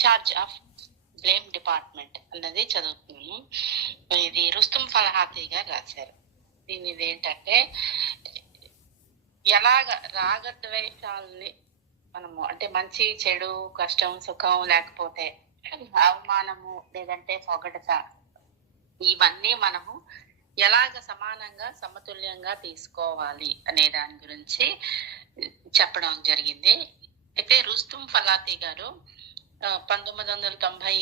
Incharge of blame department అన్నది చదువుతున్నాను. ఇది రుస్తుం ఫలహాతి గారు రాశారు. దీని ఏంటంటే, ఎలాగ రాగద్వేషాలని మనము అంటే మంచి చెడు కష్టం సుఖం లేకపోతే అవమానము లేదంటే పొగడత ఇవన్నీ మనము ఎలాగ సమానంగా సమతుల్యంగా తీసుకోవాలి అనే దాని గురించి చెప్పడం జరిగింది. అయితే రుస్తుం ఫలాతి గారు 1990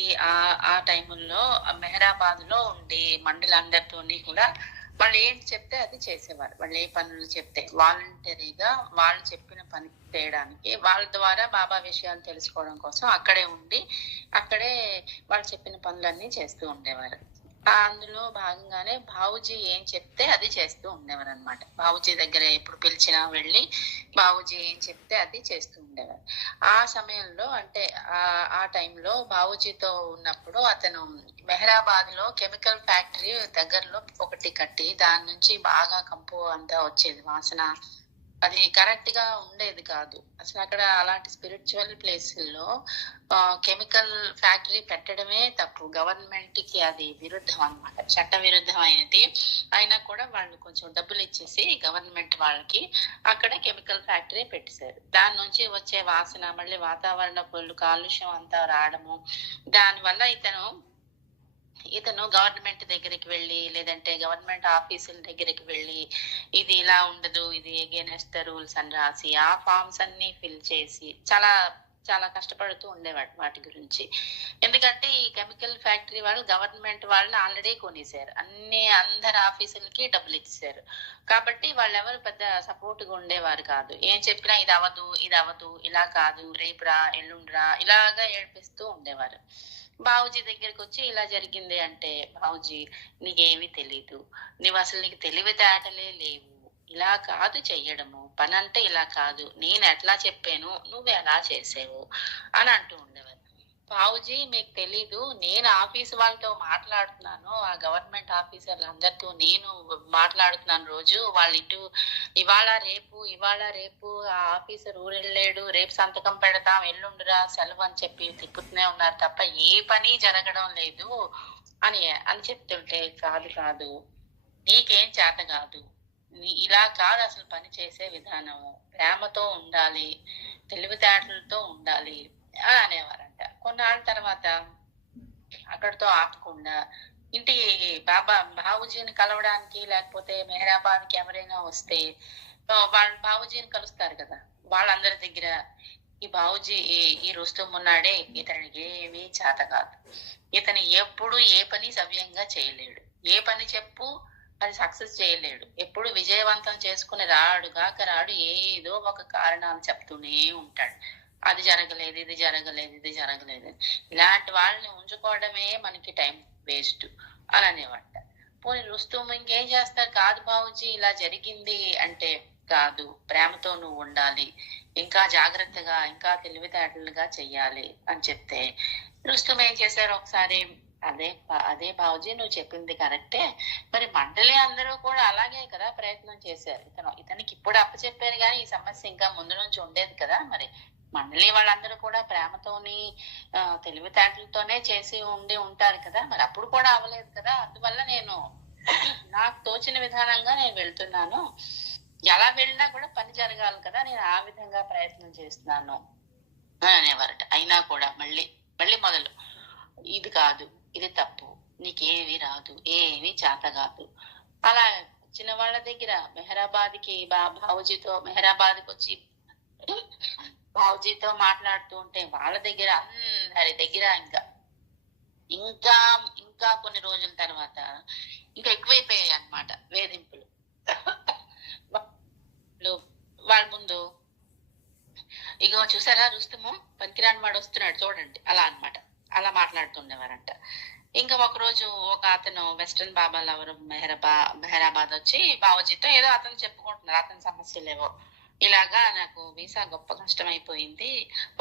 ఆ టైముల్లో మెహరాబాద్ లో ఉండే మండలందరితోని కూడా వాళ్ళు ఏం చెప్తే అది చేసేవారు. వాళ్ళు ఏ పనులు చెప్తే వాలంటరీగా వాళ్ళు చెప్పిన పని చేయడానికి, వాళ్ళ ద్వారా బాబా విషయాలు తెలుసుకోవడం కోసం అక్కడే ఉండి అక్కడే వాళ్ళు చెప్పిన పనులన్నీ చేస్తూ ఉండేవారు. అందులో భాగంగానే బాబూజీ ఏం చెప్తే అది చేస్తూ ఉండేవారు అనమాట. బాబూజీ దగ్గర ఎప్పుడు పిలిచినా వెళ్ళి బాబూజీ ఏం చెప్తే అది చేస్తూ ఉండేవారు. ఆ సమయంలో అంటే ఆ టైంలో బాబూజీతో ఉన్నప్పుడు అతను మెహరాబాద్ లో కెమికల్ ఫ్యాక్టరీ దగ్గరలో ఒకటి కట్టి దాని నుంచి బాగా కంపు అంతా వచ్చేది, వాసన అది కరెక్ట్ గా ఉండేది కాదు. అసలు అక్కడ అలాంటి స్పిరిచువల్ ప్లేసుల్లో కెమికల్ ఫ్యాక్టరీ పెట్టడమే తప్పు. గవర్నమెంట్ కి అది విరుద్ధం అన్నమాట, చట్ట విరుద్ధమైనది. అయినా కూడా వాళ్ళు కొంచెం డబ్బులు ఇచ్చేసి గవర్నమెంట్ వాళ్ళకి అక్కడ కెమికల్ ఫ్యాక్టరీ పెట్టేశారు. దాని నుంచి వచ్చే వాసన మళ్ళీ వాతావరణ కాలుష్యం అంతా రావడము, దానివల్ల ఇతను గవర్నమెంట్ దగ్గరికి వెళ్ళి లేదంటే గవర్నమెంట్ ఆఫీసుల దగ్గరికి వెళ్ళి ఇది ఇలా ఉండదు, ఇది అగైనెస్ట్ ద రూల్స్ అని రాసి ఆ ఫార్మ్స్ అన్ని ఫిల్ చేసి చాలా చాలా కష్టపడుతూ ఉండేవాడు వాటి గురించి. ఎందుకంటే ఈ కెమికల్ ఫ్యాక్టరీ వాళ్ళు గవర్నమెంట్ వాళ్ళని ఆల్రెడీ కొనేశారు, అందరి ఆఫీసులకి డబ్బులు ఇచ్చేసారు. కాబట్టి వాళ్ళెవరు పెద్ద సపోర్ట్ గా ఉండేవారు కాదు. ఏం చెప్పినా ఇది అవ్వదు, ఇలా కాదు, రేపురా ఎల్లుండ్రా ఇలాగా ఏడిపిస్తూ ఉండేవారు. బాబూజీ దగ్గరికి వచ్చి ఇలా జరిగింది అంటే, బాబూజీ నీకేమీ తెలీదు, నీకు తెలివితేటలే లేవు, ఇలా కాదు చెయ్యడము, పని అంటే ఇలా కాదు, నేను ఎట్లా చెప్పాను నువ్వు ఎలా చేసావు అని అంటూ ఉండేవారు. బాబూజీ మీకు తెలీదు, నేను ఆఫీసు వాళ్ళతో మాట్లాడుతున్నాను, ఆ గవర్నమెంట్ ఆఫీసర్లు అందరితో నేను మాట్లాడుతున్నాను రోజు. వాళ్ళు ఇవాళ రేపు ఆ ఆఫీసర్ ఊరెళ్ళాడు, రేపు సంతకం పెడతాం, ఎల్లుండిరా సెలవు అని చెప్పి తిప్పుతూనే ఉన్నారు తప్ప ఏ పని జరగడం లేదు అని చెప్తుంటే, కాదు నీకేం చేత కాదు, ఇలా కాదు అసలు పని చేసే విధానము, ప్రేమతో ఉండాలి, తెలివితేటలతో ఉండాలి అని అనేవారంట. కొన్నాళ్ళ తర్వాత అక్కడితో ఆపకుండా ఇంటికి బాబూజీని కలవడానికి లేకపోతే మెహరాబాద్కి ఎవరైనా వస్తే వాళ్ళు బాబూజీని కలుస్తారు కదా, వాళ్ళందరి దగ్గర ఈ బాబూజీ ఈ రుస్తుం ఉన్నాడే, ఇతనికి ఏమీ చేత కాదు, ఇతను ఎప్పుడు ఏ పని సవ్యంగా చేయలేడు, ఏ పని చెప్పు అది సక్సెస్ చేయలేడు, ఎప్పుడు విజయవంతం చేసుకుని రాడు, ఏదో ఒక కారణాలు చెప్తూనే ఉంటాడు. అది జరగలేదు, ఇది జరగలేదు, ఇలాంటి వాళ్ళని ఉంచుకోవడమే మనకి టైం వేస్ట్ అని అనేవాట. పోనీ రుస్తుం ఇంకేం చేస్తారు, కాదు బాబూజీ ఇలా జరిగింది అంటే, కాదు ప్రేమతో నువ్వు ఉండాలి, ఇంకా జాగ్రత్తగా ఇంకా తెలివితేటలుగా చెయ్యాలి అని చెప్తే, రుస్తుం ఏం చేశారు ఒకసారి, అదే బాబూజీ నువ్వు చెప్పింది కరెక్టే, మరి మండలి అందరూ కూడా అలాగే కదా ప్రయత్నం చేశారు, ఇతనికి ఇప్పుడు అప్పచెప్పారు కానీ ఈ సమస్య ఇంకా ముందు నుంచి ఉండేది కదా, మరి మండలి వాళ్ళందరూ కూడా ప్రేమతోని తెలివితేటలతోనే చేసి ఉంటారు కదా, మరి అప్పుడు కూడా అవ్వలేదు కదా, అందువల్ల నేను నాకు తోచిన విధానంగా నేను వెళ్తున్నాను, ఎలా వెళ్ళినా కూడా పని జరగాలి కదా, నేను ఆ విధంగా ప్రయత్నం చేస్తున్నాను అని అనేవారట. అయినా కూడా మళ్ళీ మొదలు, ఇది కాదు, ఇది తప్పు, నీకేమీ రాదు, ఏమీ చేత కాదు. అలా చిన్న వాళ్ళ దగ్గర మెహరాబాద్కి మెహరాబాద్కి వచ్చి బాబూజీతో మాట్లాడుతూ ఉంటే వాళ్ళ దగ్గర అందరి దగ్గర ఇంకా కొన్ని రోజుల తర్వాత ఇంకా ఎక్కువైపోయాయి అన్నమాట వేధింపులు. వాళ్ళ ముందు ఇగో చూసారా రుస్తుము పనికిరాని వాడు వస్తున్నాడు చూడండి అలా అన్నమాట, అలా మాట్లాడుతుండేవారంట. ఇంకా ఒకరోజు ఒక అతను వెస్టర్న్ బాబాలు ఎవరు మెహరాబాద్ వచ్చి బాబూజీతో ఏదో అతను చెప్పుకుంటున్నారు, అతని సమస్యలేవో, ఇలాగా నాకు వీసా గొప్ప కష్టమైపోయింది,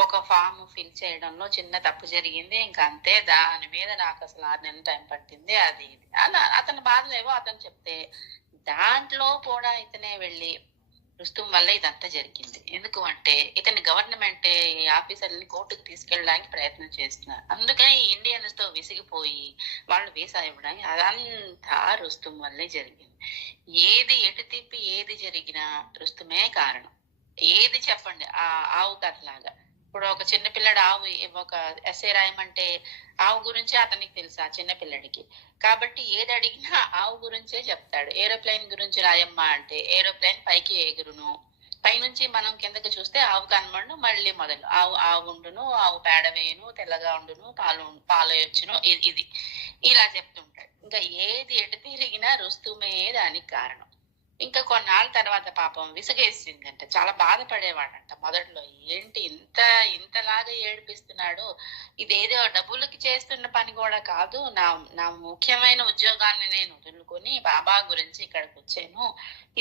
ఒక ఫామ్ ఫిల్ చేయడంలో చిన్న తప్పు జరిగింది, ఇంకా అంతే, దాని మీద నాకు అసలు 6 నెలలు టైం పట్టింది, అది ఇది అలా అతని బాధలేవో అతను చెప్తే, దాంట్లో కూడా ఇతనే వెళ్ళి రుస్తుం వల్ల ఇదంతా జరిగింది. ఎందుకు అంటే ఇతన్ని గవర్నమెంట్ ఈ ఆఫీసర్‌లని కోర్టుకి తీసుకెళ్ళడానికి ప్రయత్నం చేస్తున్నారు. అందుకని ఈ ఇండియన్స్‌తో విసిగిపోయి వాళ్ళు వీసా ఇవ్వడానికి అదంతా రుస్తుం వల్లే జరిగింది. ఎటు తిప్పి ఏది జరిగినా రుస్తుమే కారణం. ఏది చెప్పండి ఆవు కథలాగా. ఇప్పుడు ఒక చిన్న పిల్లాడు ఒక ఎస్సే రాయమంటే ఆవు గురించే అతనికి తెలుసు ఆ చిన్న పిల్లడికి. కాబట్టి ఏది అడిగినా ఆవు గురించే చెప్తాడు. ఏరోప్లేన్ గురించి రాయమ్మా అంటే ఏరోప్లేన్ పైకి ఎగురును. పైనుంచి మనం కిందకి చూస్తే ఆవు కనబడును, మళ్ళీ మొదలు. ఆవు ఉండును, ఆవు పేడ వేయును, తెల్లగా ఉండును, పాలేయొచ్చును. ఇది ఇలా చెప్తుంటాడు. ఇంకా ఏది ఎటు తిరిగినా రుస్తుమే దానికి కారణం. ఇంకా కొన్నాళ్ళ తర్వాత పాపం విసుగేసిందంట. చాలా బాధపడేవాడంట మొదట్లో. ఏంటి ఇంతలాగా ఏడిపిస్తున్నాడు, ఇదేదో డబ్బులకి చేస్తున్న పని కూడా కాదు, నా ముఖ్యమైన ఉద్యోగాన్ని నేను వదులుకొని బాబా గురించి ఇక్కడికి వచ్చాను,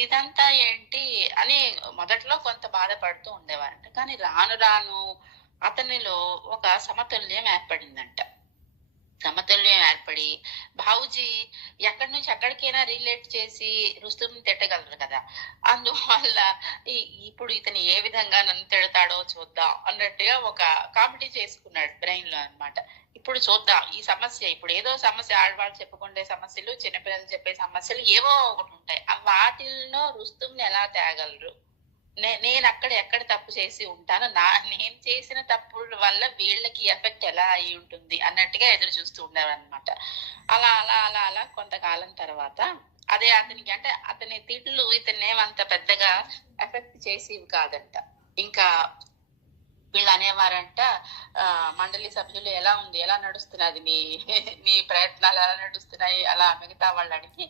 ఇదంతా ఏంటి అని మొదట్లో కొంత బాధపడుతూ ఉండేవారంట. కానీ రాను రాను అతనిలో ఒక సమతుల్యం ఏర్పడిందంట. సమతుల్యం ఏర్పడి బావుజీ ఎక్కడి నుంచి ఎక్కడికైనా రిలేట్ చేసి రుస్తుం తిట్టగలరు కదా. అందువల్ల ఇప్పుడు ఇతను ఏ విధంగా నన్ను తిడతాడో చూద్దాం అన్నట్టుగా ఒక కామెడీ చేసుకున్నాడు బ్రెయిన్ లో అన్నమాట. ఇప్పుడు చూద్దాం ఈ సమస్య, ఇప్పుడు ఏదో సమస్య, ఆడవాళ్ళు చెప్పుకుండే సమస్యలు, చిన్నపిల్లలు చెప్పే సమస్యలు ఏవో ఒకటి ఉంటాయి. వాటిల్లో రుస్తుం ఎలా తేగలరు, నేను ఎక్కడ తప్పు చేసి ఉంటాను, నేను చేసిన తప్పుల వల్ల వీళ్ళకి ఎఫెక్ట్ ఎలా అయి ఉంటుంది అన్నట్టుగా ఎదురు చూస్తూ ఉండేవారనమాట. అలా అలా అలా అలా కొంతకాలం తర్వాత అదే అతనికి అంటే అతని తిట్లు ఇతన్నేమంత పెద్దగా ఎఫెక్ట్ చేసేవి కాదంట. ఇంకా వీళ్ళు అనేవారంట, మండలి సభ్యులు ఎలా ఉంది, ఎలా నడుస్తున్నది నీ ప్రయత్నాలు ఎలా నడుస్తున్నాయి అలా మిగతా వాళ్ళు అడిగి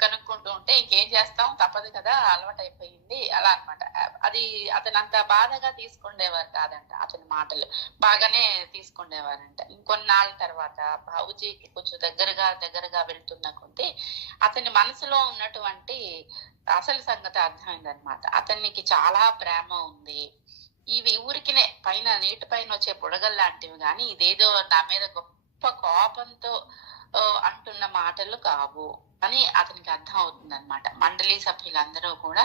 కనుక్కుంటూ ఉంటే ఇంకేం చేస్తాం, తప్పదు కదా, అలవాటు అయిపోయింది అలా అనమాట. అది అతను అంత బాధగా తీసుకుండేవారు కాదంట. అతని మాటలు బాగానే తీసుకుండేవారంట. ఇంకొన్నాళ్ళ తర్వాత బాబుజీకి కొంచెం దగ్గరగా వెళ్తున్న కొద్దీ అతని మనసులో ఉన్నటువంటి అసలు సంగతి అర్థమైందనమాట. అతనికి చాలా ప్రేమ ఉంది, ఇవి ఊరికినే పైన నీటి పైన వచ్చే బుడగలు లాంటివి, కానీ ఇదేదో నా మీద గొప్ప కోపంతో అంటున్న మాటలు కావు అని అతనికి అర్థం అవుతుంది అనమాట. మండలి సభ్యులందరూ కూడా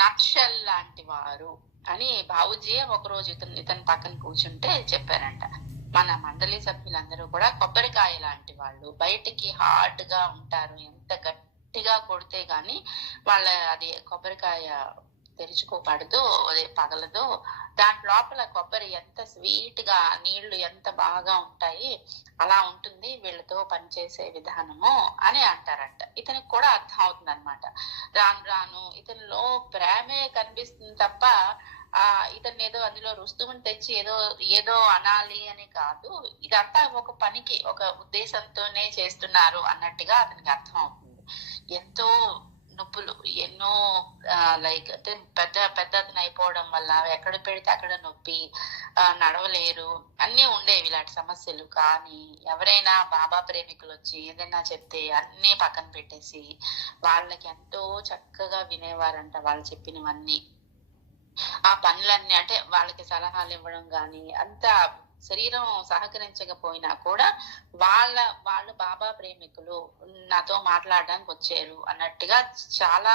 నక్షల్ లాంటి వారు అని బాబుజీ ఒకరోజు ఇతని పక్కన కూర్చుంటే చెప్పారంట. మన మండలి సభ్యులందరూ కూడా కొబ్బరికాయ లాంటి వాళ్ళు, బయటికి హార్డ్ గా ఉంటారు, ఎంత గట్టిగా కొడితే గాని వాళ్ళ అది కొబ్బరికాయ తెరుచుకోబడదు, అదే పగలదు, దాని లోపల కొబ్బరి ఎంత స్వీట్ గా, నీళ్లు ఎంత బాగా ఉంటాయి, అలా ఉంటుంది వీళ్ళతో పనిచేసే విధానము అని అంటారంట. ఇతనికి కూడా అర్థం అవుతుంది అనమాట. రాను రాను ఇతనిలో ప్రేమే కనిపిస్తుంది తప్ప ఇతన్ని ఏదో అందులో రుస్తువుని తెచ్చి ఏదో అనాలి అని కాదు, ఇదంతా ఒక పనికి ఒక ఉద్దేశంతోనే చేస్తున్నారు అన్నట్టుగా అతనికి అర్థం అవుతుంది. ఎంతో నొప్పులు ఎన్నో లైక్ పెద్ద అతను అయిపోవడం వల్ల ఎక్కడ పెడితే అక్కడ నొప్పి, నడవలేరు, అన్నీ ఉండేవి ఇలాంటి సమస్యలు. కానీ ఎవరైనా బాబా ప్రేమికులు వచ్చి ఏదైనా చెప్తే అన్నీ పక్కన పెట్టేసి వాళ్ళకి ఎంతో చక్కగా వినేవారంట. వాళ్ళు చెప్పినవన్నీ, ఆ పనులన్నీ, అంటే వాళ్ళకి సలహాలు ఇవ్వడం గాని, అంతా శరీరం సహకరించకపోయినా కూడా వాళ్ళు బాబా ప్రేమికులు నాతో మాట్లాడడానికి వచ్చారు అన్నట్టుగా చాలా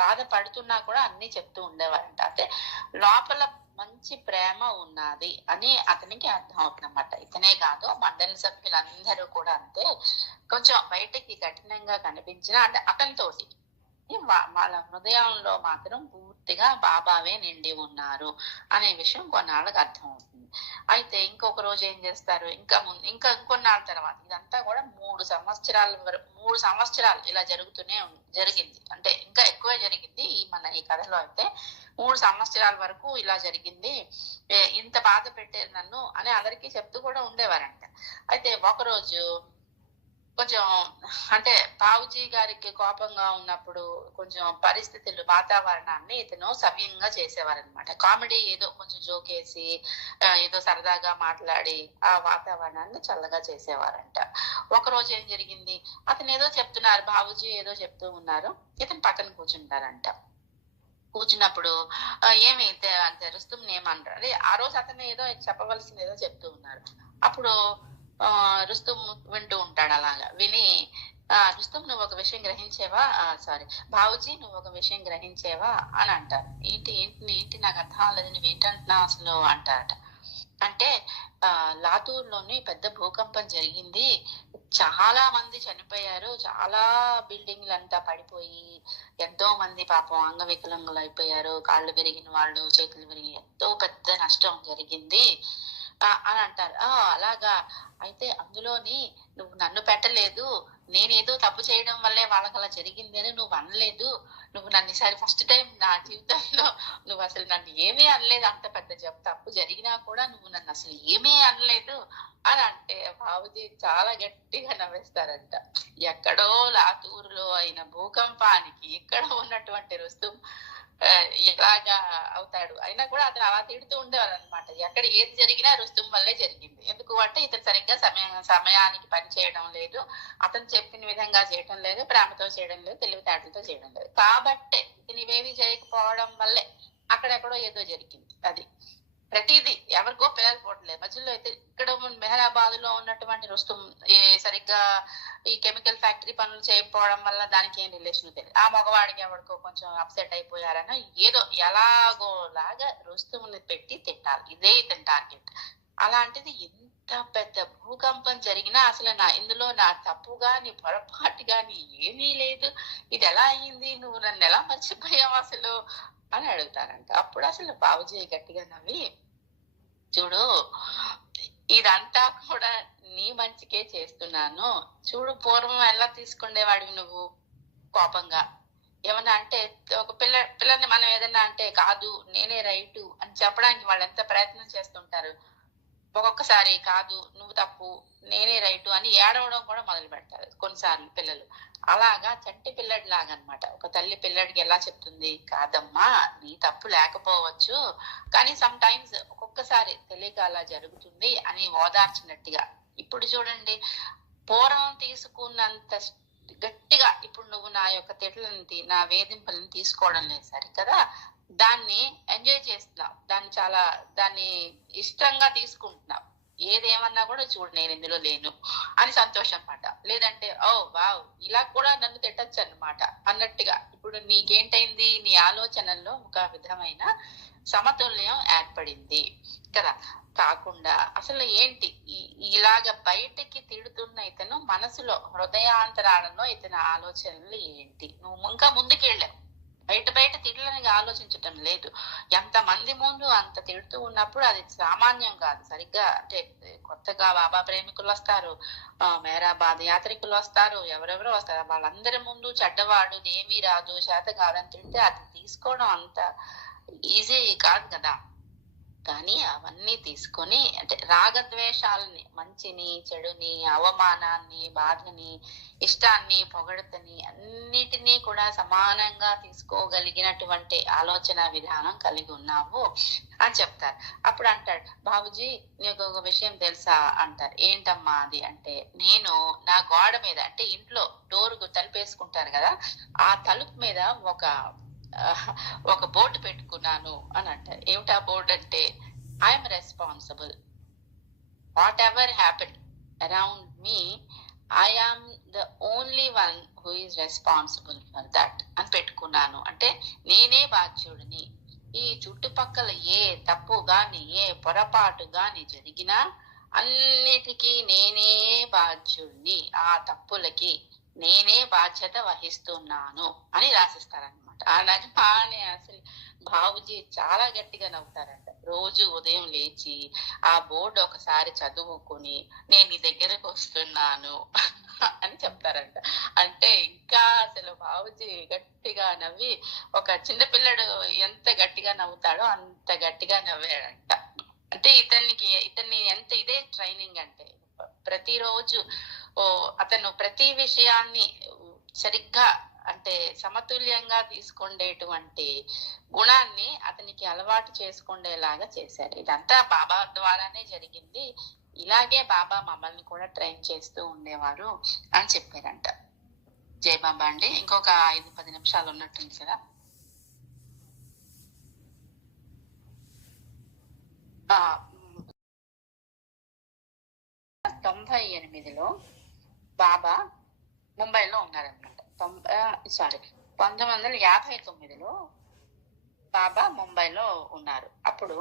బాధపడుతున్నా కూడా అన్ని చెప్తూ ఉండేవారంట. అంటే లోపల మంచి ప్రేమ ఉన్నది అని అతనికి అర్థం అవుతుందన్నమాట. ఇతనే కాదు, మండలి సభ్యులందరూ కూడా అంతే. కొంచెం బయటికి కఠినంగా కనిపించిన అంటే అతనితోటి వాళ్ళ హృదయంలో మాత్రం పూర్తిగా బాబావే నిండి ఉన్నారు అనే విషయం కొన్నాళ్ళకి అర్థం అవుతుంది. అయితే ఇంకొక రోజు ఏం చేస్తారు, ఇంకా ఇంకొన్నాళ్ళ తర్వాత, ఇదంతా కూడా 3 సంవత్సరాలు ఇలా జరిగింది. అంటే ఇంకా ఎక్కువ జరిగింది ఈ కథలో. అయితే 3 సంవత్సరాల వరకు ఇలా జరిగింది, ఇంత బాధ పెట్టారు నన్ను అని అందరికీ చెప్తూ కూడా ఉండేవారంట. అయితే ఒకరోజు కొంచెం అంటే బాబుజీ గారికి కోపంగా ఉన్నప్పుడు కొంచెం పరిస్థితులు, వాతావరణాన్ని ఇతను సవ్యంగా చేసేవారనమాట. కామెడీ ఏదో కొంచెం జోకేసి ఏదో సరదాగా మాట్లాడి ఆ వాతావరణాన్ని చల్లగా చేసేవారంట. ఒకరోజు ఏం జరిగింది, అతను ఏదో చెప్తున్నారు, బాబుజీ ఏదో చెప్తూ ఉన్నారు, ఇతను పక్కన కూర్చుంటారంట. కూర్చున్నప్పుడు ఏమి రుస్తుం ఏమన్నారు, అదే ఆ రోజు అతను ఏదో చెప్పవలసింది ఏదో చెప్తూ ఉన్నారు. అప్పుడు రుస్తుం వింటూ ఉంటాడు. అలాగా విని రుస్తుం నువ్వు ఒక విషయం గ్రహించేవా, సారీ బాబుజీ నువ్వు ఒక విషయం గ్రహించేవా అని అంటారు. ఏంటి ఏంటి ఏంటి నాకు అర్థం అవ్వలేదు, నువ్వు ఏంటంటున్నావు అసలు అంటారట. అంటే లాతూర్లోని పెద్ద భూకంపం జరిగింది, చాలా మంది చనిపోయారు, చాలా బిల్డింగ్లు అంతా పడిపోయి ఎంతో మంది పాపం అంగవికలంగులు అయిపోయారు, కాళ్ళు విరిగిన వాళ్ళు, చేతులు విరిగి ఎంతో పెద్ద నష్టం జరిగింది అని అంటారు. అలాగా, అయితే అందులోని నువ్వు నన్ను పెట్టలేదు, నేనేదో తప్పు చేయడం వల్లే వాళ్ళకి అలా జరిగింది అని నువ్వు అనలేదు, నువ్వు నన్ను ఈసారి ఫస్ట్ టైం నా జీవితంలో నువ్వు అసలు నన్ను ఏమీ అనలేదు, అంత పెద్ద తప్పు జరిగినా కూడా నువ్వు నన్ను అసలు ఏమీ అనలేదు అని అంటే బాబుజీ చాలా గట్టిగా నవ్వేస్తారంట. ఎక్కడో లాతూరులో అయిన భూకంపానికి ఇక్కడ ఉన్నటువంటి రుస్తుం ఎలాగా అవుతాడు, అయినా కూడా అతను అలా తిడుతూ ఉండేవారు అనమాట. ఎక్కడ ఏది జరిగినా రుస్తుం వల్లే జరిగింది, ఎందుకు అంటే ఇతను సరిగ్గా సమయానికి పని చేయడం లేదు, అతను చెప్పిన విధంగా చేయడం లేదు, ప్రేమతో చేయడం లేదు, తెలివితేటలతో చేయడం లేదు, కాబట్టే ఇతను ఇవేవి చేయకపోవడం వల్లే అక్కడెక్కడో ఏదో జరిగింది. అది ప్రతిదీ ఎవరికో పిల్లలు పోవట్లేదు. మధ్యలో అయితే ఇక్కడ మెహరాబాద్ లో ఉన్నటువంటి రుస్తుం సరిగ్గా ఈ కెమికల్ ఫ్యాక్టరీ పనులు చేయకపోవడం వల్ల దానికి ఏం రిలేషన్ తెలియదు, ఆ మగవాడికి ఎవరికో కొంచెం అప్సెట్ అయిపోయారనో ఏదో ఎలాగోలాగా రుస్తుముని పెట్టి తింటారు, ఇదే ఇతని టార్గెట్. అలాంటిది ఎంత పెద్ద భూకంపం జరిగినా అసలు ఇందులో నా తప్పు గాని పొరపాటు గాని ఏమీ లేదు, ఇది ఎలా అయ్యింది, నువ్వు నన్ను ఎలా మర్చిపోయావు అసలు అని అడుగుతారంట. అప్పుడు అసలు బాబుజీ గట్టిగా నవ్వి, చూడు ఇదంతా కూడా నీ మంచికే చేస్తున్నాను, చూడు పూర్వం ఎలా తీసుకునేవాడివి నువ్వు కోపంగా, ఏమన్నా అంటే ఒక పిల్లల్ని మనం ఏదన్నా అంటే కాదు నేనే రైటు అని చెప్పడానికి వాళ్ళు ఎంత ప్రయత్నం చేస్తుంటారు, ఒక్కొక్కసారి కాదు నువ్వు తప్పు నేనే రైటు అని ఏడవడం కూడా మొదలు పెడతారు కొన్నిసార్లు పిల్లలు. అలాగా చంటి పిల్లడి లాగా అనమాట. ఒక తల్లి పిల్లడికి ఎలా చెప్తుంది, కాదమ్మా నీ తప్పు లేకపోవచ్చు, కానీ సమ్ టైమ్స్ ఒక్కొక్కసారి తెలియక అలా జరుగుతుంది అని ఓదార్చినట్టుగా. ఇప్పుడు చూడండి, పూర్వం తీసుకున్నంత గట్టిగా ఇప్పుడు నువ్వు నా యొక్క తిట్లని నా వేధింపులను తీసుకోవడం లేదు సరే కదా, దాన్ని ఎంజాయ్ చేస్తున్నావు, దాన్ని ఇష్టంగా తీసుకుంటున్నావు, ఏదేమన్నా కూడా చూడు నేను ఇందులో లేను అని సంతోషం పడ్డ, లేదంటే ఓ వావ్ ఇలా కూడా నన్ను తిట్టచ్చు అన్నమాట అన్నట్టుగా. ఇప్పుడు నీకేంటైంది, నీ ఆలోచనల్లో ఒక విధమైన సమతుల్యం ఏర్పడింది కదా. కాకుండా అసలు ఏంటి ఇలాగ బయటికి తిడుతున్న ఇతను మనసులో హృదయాంతరాళంలో ఇతని ఆలోచనలు ఏంటి, నువ్వు ఇంకా ముందుకెళ్ళావు, బయట తిట్లని ఆలోచించటం లేదు. ఎంత మంది ముందు అంత తిడుతూ ఉన్నప్పుడు అది సామాన్యం కాదు. సరిగ్గా అంటే కొత్తగా బాబా ప్రేమికులు వస్తారు, మెహరాబాద్ యాత్రికులు వస్తారు, ఎవరెవరో వస్తారు, వాళ్ళందరి ముందు చెడ్డవాడు ఏమీ రాదు చేత కాదని తింటే అది తీసుకోవడం అంత ఈజీ కాదు కదా. కానీ అవన్నీ తీసుకొని అంటే రాగద్వేషాలని, మంచిని చెడుని, అవమానాన్ని, బాధని, ఇష్టాన్ని, పొగడతని అన్నిటినీ కూడా సమానంగా తీసుకోగలిగినటువంటి ఆలోచన విధానం కలిగి ఉన్నావు అని చెప్తారు. అప్పుడు అంటాడు బాబుజీ నీకు ఒక విషయం తెలుసా అంటారు. ఏంటమ్మా అది అంటే, నేను నా గోడ మీద అంటే ఇంట్లో డోరు తలుపేసుకుంటారు కదా, ఆ తలుపు మీద ఒక బోర్డు పెట్టుకున్నాను అని అంటారు. ఏమిటా బోర్డు అంటే, I'm responsible whatever happen around me, I am the only one who is responsible for that అని పెట్టుకున్నాను. అంటే నేనే బాధ్యుడిని, ఈ చుట్టుపక్కల ఏ తప్పు గాని ఏ పొరపాటు గాని జరిగినా అన్నిటికీ నేనే బాధ్యుడిని, ఆ తప్పులకి నేనే బాధ్యత వహిస్తున్నాను అని రాసిస్తారనమాట. అనగానే అసలు బాబుజీ చాలా గట్టిగా నవ్వుతారంట. రోజు ఉదయం లేచి ఆ బోర్డు ఒకసారి చదువుకుని నేను నీ దగ్గరకు వస్తున్నాను అని చెప్తారంట. అంటే ఇంకా అసలు బాబుజీ గట్టిగా నవ్వి, ఒక చిన్నపిల్లడు ఎంత గట్టిగా నవ్వుతాడో అంత గట్టిగా నవ్వాడంట. అంటే ఇతన్ని ఎంత ఇదే ట్రైనింగ్ అంటే, ప్రతిరోజు అతను ప్రతి విషయాన్ని సరిగ్గా అంటే సమతుల్యంగా తీసుకుండేటువంటి గుణాన్ని అతనికి అలవాటు చేసుకుండేలాగా చేశారు. ఇదంతా బాబా ద్వారానే జరిగింది, ఇలాగే బాబా మమ్మల్ని కూడా ట్రైన్ చేస్తూ ఉండేవారు అని చెప్పారంట. జై బాబా అండి. ఇంకొక 5-10 నిమిషాలు ఉన్నట్టుంది కదా. 98లో బాబా ముంబైలో ఉన్నారనమాట. సారీ, 1959లో బాబా ముంబైలో ఉన్నారు. అప్పుడు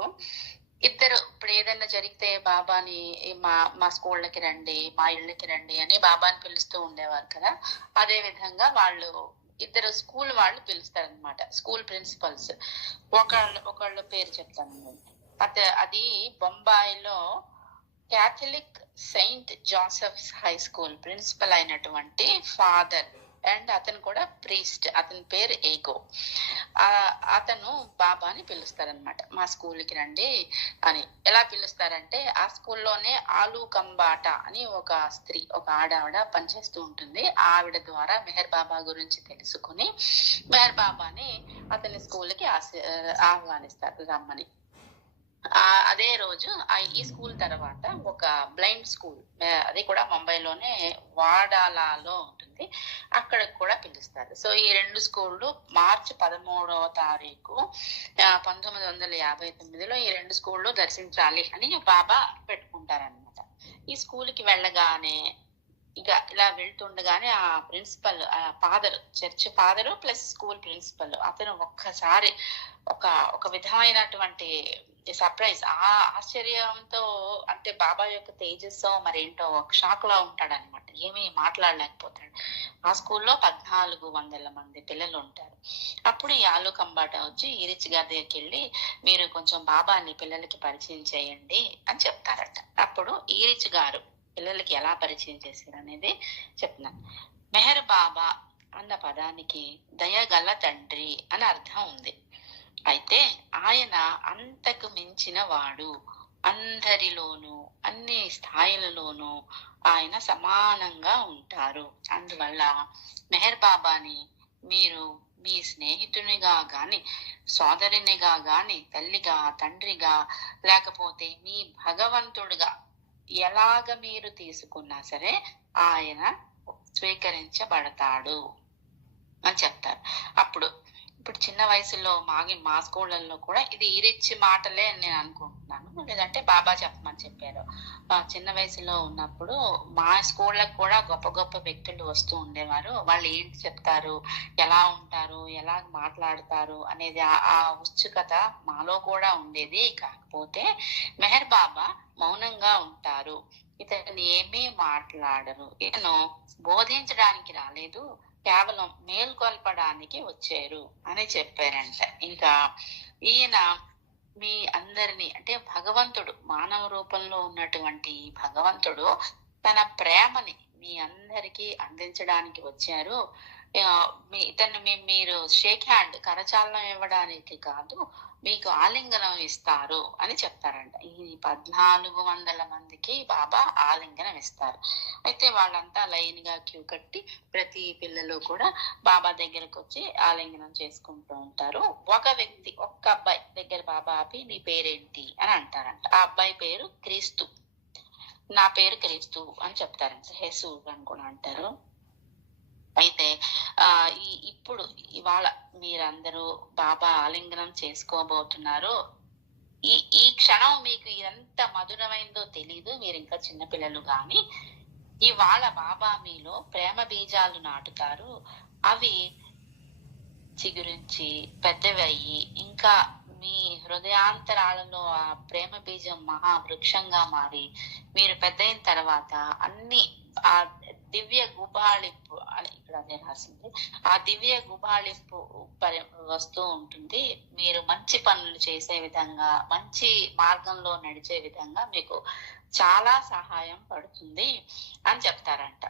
ఇద్దరు ఇప్పుడు ఏదైనా జరిగితే బాబాని మా మా స్కూళ్ళకి రండి, మా ఇళ్ళకి రండి అని బాబాని పిలుస్తూ ఉండేవారు కదా. అదే విధంగా వాళ్ళు ఇద్దరు స్కూల్ వాళ్ళు పిలుస్తారనమాట, స్కూల్ ప్రిన్సిపల్స్. ఒకళ్ళ పేరు చెప్తాను. అది బొంబాయిలో Catholic Saint Joseph's high school principal అయినటువంటి ఫాదర్, అండ్ అతను కూడా ప్రీస్ట్, అతని పేరు ఏగో. అతను బాబాని పిలుస్తారనమాట, మా స్కూల్కి రండి అని. ఎలా పిలుస్తారంటే, ఆ స్కూల్లోనే ఆలు కంబాట అని ఒక స్త్రీ, ఒక ఆడావిడ పనిచేస్తూ ఉంటుంది. ఆవిడ ద్వారా మెహర్ బాబా గురించి తెలుసుకుని మెహర్ బాబాని అతని స్కూల్కి ఆహ్వానిస్తారు రమ్మని. అదే రోజు ఈ స్కూల్ తర్వాత ఒక బ్లైండ్ స్కూల్, అది కూడా ముంబైలోనే వాడాలాలో ఉంటుంది, అక్కడ కూడా పిలుస్తారు. సో ఈ రెండు స్కూళ్ళు మార్చి 13వ తారీఖు 1959లో ఈ రెండు స్కూళ్ళు దర్శించాలి అని బాబా పెట్టుకుంటారనమాట. ఈ స్కూల్కి వెళ్ళగానే ఇక ఇలా వెళ్తుండగానే ఆ principal, father, church father plus school principal, అతను ఒక్కసారి ఒక విధమైనటువంటి సర్ప్రైజ్, ఆశ్చర్యంతో, అంటే బాబా యొక్క తేజస్సో మరేంటో ఒక షాక్ లా ఉంటాడనమాట. ఏమీ మాట్లాడలేకపోతాడు. ఆ స్కూల్లో 1400 మంది పిల్లలు ఉంటారు. అప్పుడు ఈ ఆలు కంబాట వచ్చి ఈరిచ్ గారి దగ్గరికి వెళ్ళి, మీరు కొంచెం బాబాని పిల్లలకి పరిచయం చేయండి అని చెప్తారట. అప్పుడు ఈరిచ్ గారు పిల్లలకి ఎలా పరిచయం చేశారు అనేది చెప్తున్నాను. మెహర్ బాబా అన్న పదానికి దయగల తండ్రి అని అర్థం ఉంది. అయితే ఆయన అంతకు మించిన వాడు, అందరిలోనూ అన్ని స్థాయిలలోనూ ఆయన సమానంగా ఉంటారు. అందువల్ల మెహర్ బాబాని మీరు మీ స్నేహితునిగా గాని, సోదరునిగా గాని, తల్లిగా, తండ్రిగా, లేకపోతే మీ భగవంతుడిగా ఎలాగ మీరు తీసుకున్నా సరే ఆయన స్వీకరించబడతాడు అని చెప్తారు. ఇప్పుడు చిన్న వయసులో మా స్కూళ్ళల్లో కూడా ఇది ఈరిచ్చి మాటలే అని నేను అనుకుంటున్నాను, లేదంటే బాబా చెప్పమని చెప్పారు. చిన్న వయసులో ఉన్నప్పుడు మా స్కూళ్ళకు కూడా గొప్ప గొప్ప వ్యక్తులు వస్తూ ఉండేవారు. వాళ్ళు ఏంటి చెప్తారు, ఎలా ఉంటారు, ఎలా మాట్లాడతారు అనేది ఆ ఉత్సుకత మాలో కూడా ఉండేది. కాకపోతే మెహర్ బాబా మౌనంగా ఉంటారు, ఇతను ఏమీ మాట్లాడరు, ఇతను బోధించడానికి రాలేదు, కేవలం మేల్కొల్పడానికి వచ్చారు అని చెప్పారంట. ఇంకా ఈయన మీ అందరినీ, అంటే భగవంతుడు మానవ రూపంలో ఉన్నటువంటి భగవంతుడు తన ప్రేమని మీ అందరికీ అందించడానికి వచ్చారు. ఇతన్ని మీరు షేక్ హ్యాండ్, కరచాలనం ఇవ్వడానికి కాదు, మీకు ఆలింగనం ఇస్తారు అని చెప్తారంట. ఈ 1400 మందికి బాబా ఆలింగనం ఇస్తారు. అయితే వాళ్ళంతా లైన్ గా క్యూ కట్టి ప్రతి పిల్లలు కూడా బాబా దగ్గరకు వచ్చి ఆలింగనం చేసుకుంటూ ఉంటారు. ఒక వ్యక్తి, ఒక్క అబ్బాయి దగ్గర బాబా ఆపి, నీ పేరేంటి అని అంటారంట. ఆ అబ్బాయి పేరు క్రీస్తు. నా పేరు క్రీస్తు అని చెప్తారంట. హెసు అని కూడా అంటారు. అయితే ఇప్పుడు ఇవాళ మీరందరూ బాబా ఆలింగనం చేసుకోబోతున్నారు. ఈ క్షణం మీకు ఎంత మధురమైందో తెలీదు, మీరు ఇంకా చిన్నపిల్లలు గాని. ఇవాళ బాబా మీలో ప్రేమ బీజాలు నాటుతారు. అవి చిగురించి పెద్దవి అయ్యి ఇంకా మీ హృదయాంతరాలలో ఆ ప్రేమ బీజం మహావృక్షంగా మారి మీరు పెద్దయిన తర్వాత అన్ని ఆ దివ్య గుబాళింపు అని ఇక్కడ అదే రాసింది, ఆ దివ్య గుబాళింపు వస్తూ ఉంటుంది. మీరు మంచి పనులు చేసే విధంగా, మంచి మార్గంలో నడిచే విధంగా మీకు చాలా సహాయం పడుతుంది అని చెప్తారంట.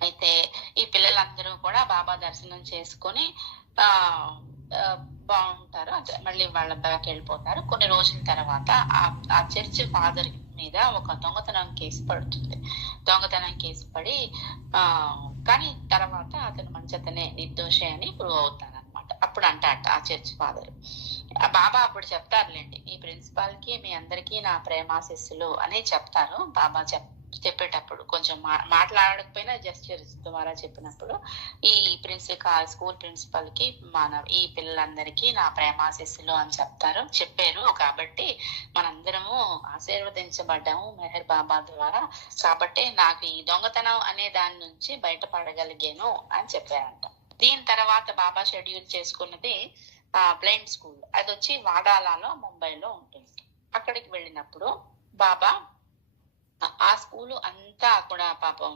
అయితే ఈ పిల్లలందరూ కూడా బాబా దర్శనం చేసుకొని బాగుంటారు. మళ్ళీ వాళ్ళ బ్యాక్ వెళ్ళిపోతారు. కొన్ని రోజుల తర్వాత ఆ చర్చ్ ఫాదర్ మీద ఒక దొంగతనం కేసు పడుతుంది. దొంగతనం కేసు పడి కానీ తర్వాత అతను మంచితనే, నిర్దోషి అని ప్రూవ్ అవుతారనమాట. అప్పుడు అంటాట ఆ చర్చ్ ఫాదర్, బాబా అప్పుడు చెప్తారులేండి, మీ ప్రిన్సిపాల్ కి మీ అందరికీ నా ప్రేమాశిస్సులు అని చెప్తారు. బాబా చెప్పేటప్పుడు కొంచెం మాట్లాడకపోయినా జెస్చర్స్ ద్వారా చెప్పినప్పుడు ఈ స్కూల్ ప్రిన్సిపల్ కి ఈ పిల్లలందరికీ నా ప్రేమాశీస్సులు అని చెప్పారు కాబట్టి మనందరము ఆశీర్వదించబడ్డాము మెహర్ బాబా ద్వారా, కాబట్టి నాకు ఈ దొంగతనం అనే దాని నుంచి బయటపడగలిగాను అని చెప్పారంట. దీని తర్వాత బాబా షెడ్యూల్ చేసుకున్నది బ్లైండ్ స్కూల్. అది వచ్చి వాడాలాలో ముంబైలో ఉంటుంది. అక్కడికి వెళ్ళినప్పుడు బాబా ఆ స్కూలు అంతా కూడా పాపం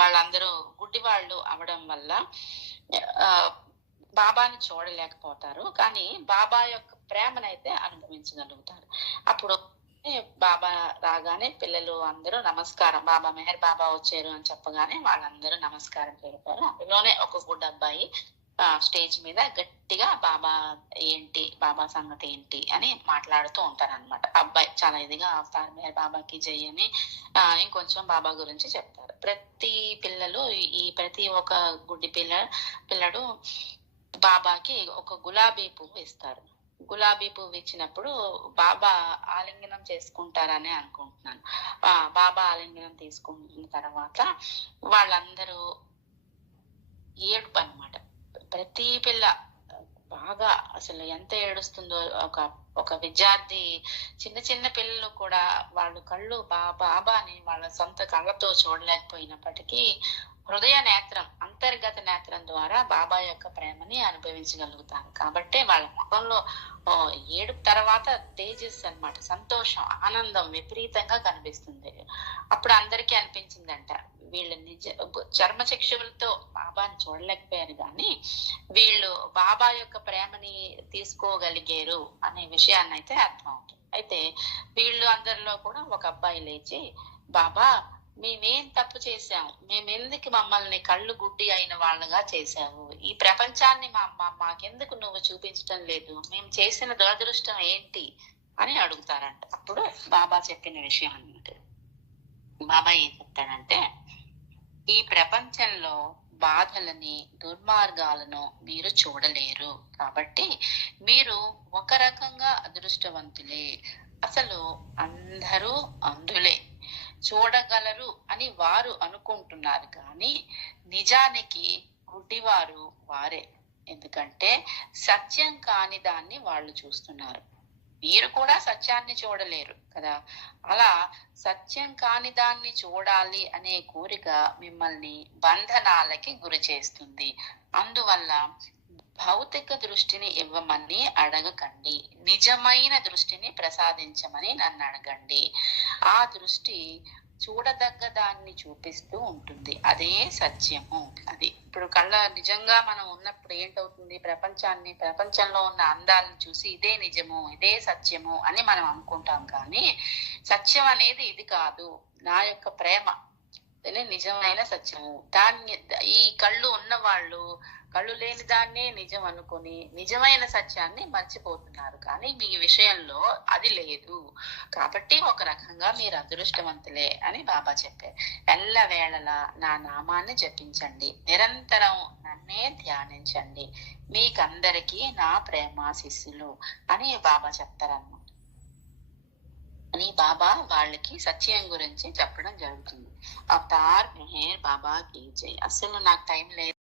వాళ్ళందరూ గుడ్డి వాళ్ళు అవడం వల్ల బాబాని చూడలేకపోతారు, కానీ బాబా యొక్క ప్రేమనైతే అనుభవించగలుగుతారు. అప్పుడు బాబా రాగానే పిల్లలు అందరూ నమస్కారం, బాబా మెహర్ బాబా వచ్చారు అని చెప్పగానే వాళ్ళందరూ నమస్కారం పెడతారు. అందులోనే ఒక గుడ్ అబ్బాయి స్టేజ్ మీద గట్టిగా బాబా బాబా సంగతి ఏంటి అని మాట్లాడుతూ ఉంటారు అనమాట. అబ్బాయి చాలా ఇదిగా అవతార్ మెహర్ బాబాకి జై అని ఇంకొంచెం బాబా గురించి చెప్తారు. ప్రతి ఒక్క గుడ్డి పిల్లడు బాబాకి ఒక గులాబీ పువ్వు ఇస్తారు. గులాబీ పువ్వు ఇచ్చినప్పుడు బాబా ఆలింగనం చేసుకుంటారని అనుకుంటున్నాను. బాబా ఆలింగనం తీసుకున్న తర్వాత వాళ్ళందరూ ఏడుపు అనమాట. ప్రతి పిల్ల బాగా అసలు ఎంత ఏడుస్తుందో. ఒక విద్యార్థి చిన్న చిన్న పిల్లలు కూడా వాళ్ళు కళ్ళు బాబాని వాళ్ళ సొంత కళ్ళతో చూడలేకపోయినప్పటికీ హృదయ నేత్రం, అంతర్గత నేత్రం ద్వారా బాబా యొక్క ప్రేమని అనుభవించగలుగుతారు. కాబట్టి వాళ్ళ ముఖంలో ఏడుపు తర్వాత తేజస్ అన్నమాట, సంతోషం, ఆనందం విపరీతంగా కనిపిస్తుంది. అప్పుడు అందరికీ అనిపించిందంట వీళ్ళు చర్మచక్షువులతో బాబాని చూడలేకపోయారు, కానీ వీళ్ళు బాబా యొక్క ప్రేమని తీసుకోగలిగారు అనే విషయాన్ని అయితే అర్థం అవుతుంది. అయితే వీళ్ళు అందరిలో కూడా ఒక అబ్బాయి లేచి, బాబా మేమేం తప్పు చేశాము, మేమెందుకు మమ్మల్ని కళ్ళు గుడ్డి అయిన వాళ్ళగా చేశావు, ఈ ప్రపంచాన్ని మాకెందుకు నువ్వు చూపించడం లేదు, మేము చేసిన దురదృష్టం ఏంటి అని అడుగుతారంట. అప్పుడు బాబా చెప్పిన విషయం అన్నమాట. బాబా ఏం చెప్తాడంటే, ఈ ప్రపంచంలో బాధలని దుర్మార్గాలను మీరు చూడలేరు, కాబట్టి మీరు ఒక రకంగా అదృష్టవంతులే. అసలు అందరూ అందులే చూడగలరు అని వారు అనుకుంటున్నారు, కానీ నిజానికి గుడ్డివారు వారే. ఎందుకంటే సత్యం కాని దాన్ని వాళ్ళు చూస్తున్నారు. మీరు కూడా సత్యాన్ని చూడలేరు కదా. అలా సత్యం కాని దాన్ని చూడాలి అనే కోరిక మిమ్మల్ని బంధనాలకి గురి చేస్తుంది. అందువల్ల భౌతిక దృష్టిని ఇవ్వమని అడగకండి, నిజమైన దృష్టిని ప్రసాదించమని నన్ను అడగండి. ఆ దృష్టి చూడదగ్గ దాన్ని చూపిస్తూ ఉంటుంది, అదే సత్యము. అది ఇప్పుడు నిజంగా మనం ఉన్నప్పుడు ఏంటవుతుంది, ప్రపంచంలో ఉన్న అందాలను చూసి ఇదే నిజము, ఇదే సత్యము అని మనం అనుకుంటాం. కానీ సత్యం అనేది ఇది కాదు, నా యొక్క ప్రేమ నిజమైన సత్యము. ఈ కళ్ళు ఉన్న వాళ్ళు కళ్ళు లేని దాన్నే నిజం అనుకుని నిజమైన సత్యాన్ని మర్చిపోతున్నారు. కానీ మీ విషయంలో అది లేదు, కాబట్టి ఒక రకంగా మీరు అదృష్టవంతులే అని బాబా చెప్పారు. ఎల్లవేళలా నా నామాన్ని జపించండి, నిరంతరం నన్నే ధ్యానించండి, మీకందరికీ నా ప్రేమాశీస్సులు అని బాబా చెప్తారన్నమాట. అని బాబా వాళ్ళకి సత్యం గురించి చెప్పడం జరుగుతుంది. అవతార్ మెహర్ బాబా కీ జై. అసలు నాకు టైం లేదు.